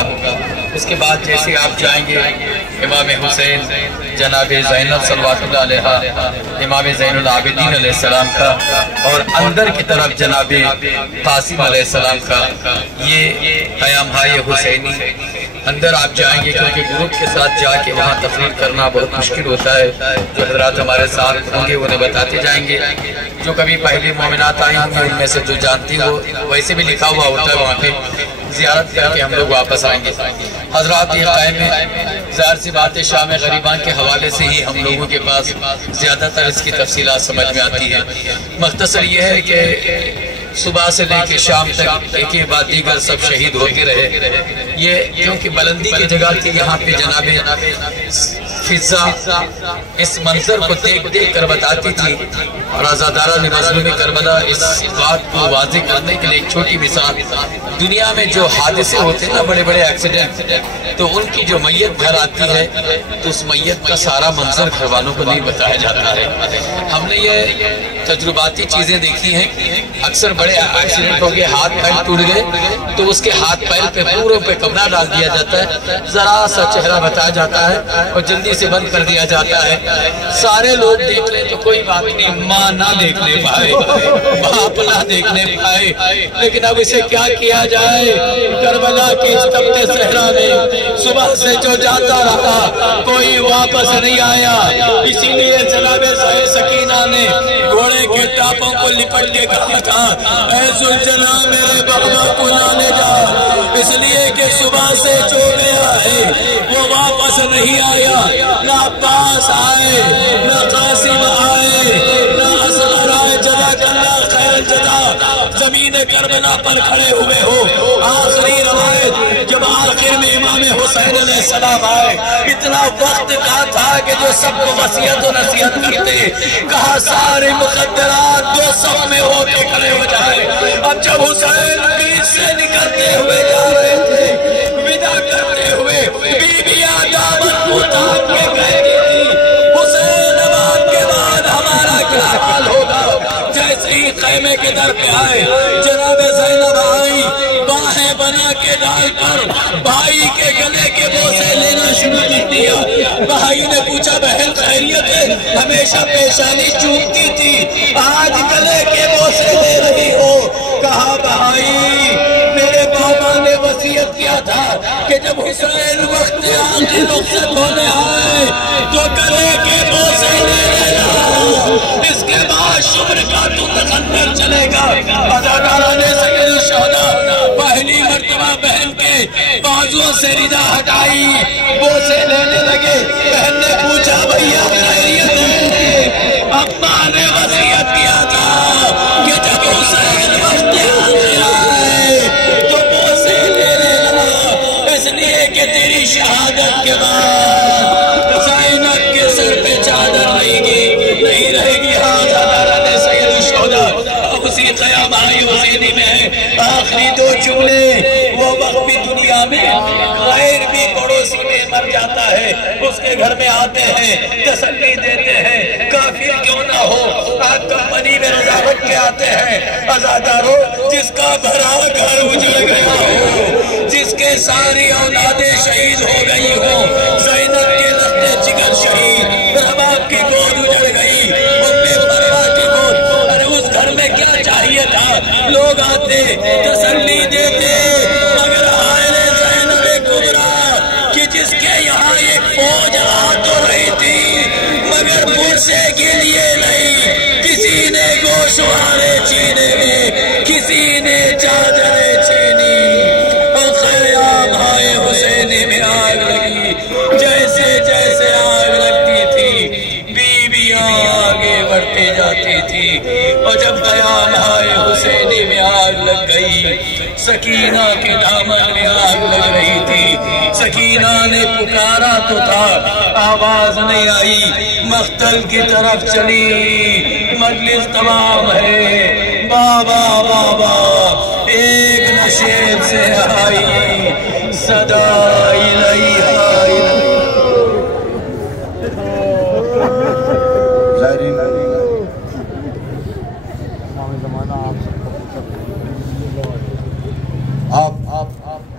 ہوگا۔ اس کے بعد جیسے آپ جائیں گے امام حسین جناب زینب صلوات اللہ علیہ، امام زین العابدین علیہ السلام کا، اور اندر کی طرف جناب قاسم علیہ السلام کا، یہ قیامہائے حسینی اندر آپ جائیں گے، کیونکہ گروپ کے ساتھ جا کے وہاں تقریر کرنا بہت مشکل ہوتا ہے۔ جو حضرات ہمارے ساتھ ہوں گے انہیں بتاتے جائیں گے، جو کبھی پہلی مومنات آئی ہوں گے ان میں سے جو جانتی وہ ویسے بھی لکھا ہوا ہوتا ہے، وہاں پہ زیارت کر کے ہم لوگ واپس آئیں گے۔ حضرات یہ قائم ہے، ظاہر سی بات ہے شام غریبان کے حوالے سے ہی ہم لوگوں کے پاس زیادہ تر اس کی تفصیلات سمجھ میں آتی ہے۔ مختصر یہ ہے کہ صبح سے لے کے شام تک ایک ہی بعد دیگر سب شہید ہوتے رہے۔ یہ کیونکہ بلندی کی جگہ تھی، یہاں پہ جناب فضا اس منظر کو دیکھ کر بتاتی تھی، اور عزادارہ مظلوم کربلا اس بات کو واضح کرنے کے لیے ایک چھوٹی مثال، دنیا میں جو حادثے ہوتے ہیں نا، بڑے بڑے ایکسیڈنٹ، تو ان کی جو میت گھر آتی ہے تو اس میت کا سارا منظر گھر والوں کو نہیں بتایا جاتا ہے۔ ہم نے یہ تجرباتی چیزیں دیکھی ہیں، اکثر بڑے ایکسیڈنٹ ہو گئے، ہاتھ پیر ٹوٹ گئے تو اس کے ہاتھ پیر پہ پوروں پہ کپڑا ڈال دیا جاتا ہے، ذرا سا چہرہ بتایا جاتا ہے اور جلدی سے بند کر دیا جاتا ہے۔ سارے لوگ دیکھ لیں تو کوئی بات نہیں، ماں نہ دیکھنے پائے، باپ نہ دیکھنے پائے، لیکن اب اسے کیا کیا جائے؟ کربلا کی اس تپتے صحرا میں صبح سے جو جاتا رہا کوئی واپس نہیں آیا، اسی لیے جناب سکینہ نے گھوڑے کے ٹاپوں کو لپٹ کے کہا تھا، اے ذوالجلال میرے بابا کو نہ لے جا، اس لیے کہ صبح سے جو گیا ہے وہ واپس نہیں آیا، نہ عباس آئے، نہ قاسم آئے، نہ اصغر آئے، جزاک اللہ خیر الجزا، زمین کربلا پر کھڑے ہوئے ہو۔ آخری روایت جب آخر میں امام حسین علیہ السلام آئے، اتنا وقت کا تھا کہ جو سب کو وصیت و نصیحت کرتے، کہا سارے مقدرات دو صف میں ہو کے کھڑے ہو جائے۔ اب جب حسین بیچ سے نکلتے ہوئے جا رہے تھے، ودا کرتے ہوئے بی بی دامن اتار کے کہتی تھی، حسین اب آپ کے بعد ہمارا کیا حال ہوگا؟ جیسے ہی خیمے کے در پہ آئے، جناب زینب آئی، باہیں بنا کے ڈال کر بھائی کے گلے کے بوسے لینا شروع کر دیا۔ بھائی نے پوچھا بہن خیریت ہے؟ ہمیشہ پیشانی چومتی تھی، آج گلے کے بوسے لے رہی ہو؟ کہا بھائی میرے بابا نے وصیت کیا تھا کہ جب حسین وقت آخری رخصت ہونے آئے تو گلے کے بوسے لے لینا، اس کے بعد شمر کا تو تخنر چلے گا۔ عزادارہ نے سید الشہداء پہلی مرتبہ بہن کے بازوؤں سے رداء ہٹائی، بوسے لینے لگے۔ بہن نے پوچھا بھیا خیریت ہے؟ اماں نے وصیت کیا تھا کہ جب حسین وقت آخر آئے تو بوسے لے لینا، اس لیے کہ تیری شہادت کے بعد زینب کے سر پہ چادر نہیں رہے گی۔ عزادارہ نے سید الشہداء اب اسی قیامہائے حسینی میں ہے، آخری دو جملے۔ وہ وقت بھی دنیا میں غیر بھی پڑوسی میں مر جاتا ہے، اس کے گھر میں آتے ہیں، تسلی دیتے ہیں، کافر کیوں نہ ہو، آج کمپنی میں رضا رکھ کے آتے ہیں۔ عزاداروں، جس کا بھرا گھر اجڑ گیا ہو، جس کے ساری اولادیں شہید ہو گئی ہو، زینب کے لختے جگر شہید، رحباب کی گود اجڑ گئی، کی گود، ارے اس گھر میں کیا چاہیے تھا؟ لوگ آتے، تسلی دیتے، مگر آئے زینب کبریٰ کہ جس کے یہاں ایک فوج آ تو رہی تھی مگر پرسے کے لیے نہیں، کسی نے گوشوارے چھینے میں، کسی نے چادریں چھینی، اور قیامہائے حسینی میں آگ لگی۔ جیسے جیسے آگ لگتی تھی بیویاں آگے بڑھتی جاتی تھی، اور جب قیامہائے حسینی میں آگ لگ گئی، سکینہ کے دامن میں آگ لگ رہی تھی۔ سکینہ نے پکارا تو تھا، آواز نہیں آئی، مقتل کی طرف چلی، مجلس تمام ہے، بابا بابا ایک نشیب سے آئی صدا الیہا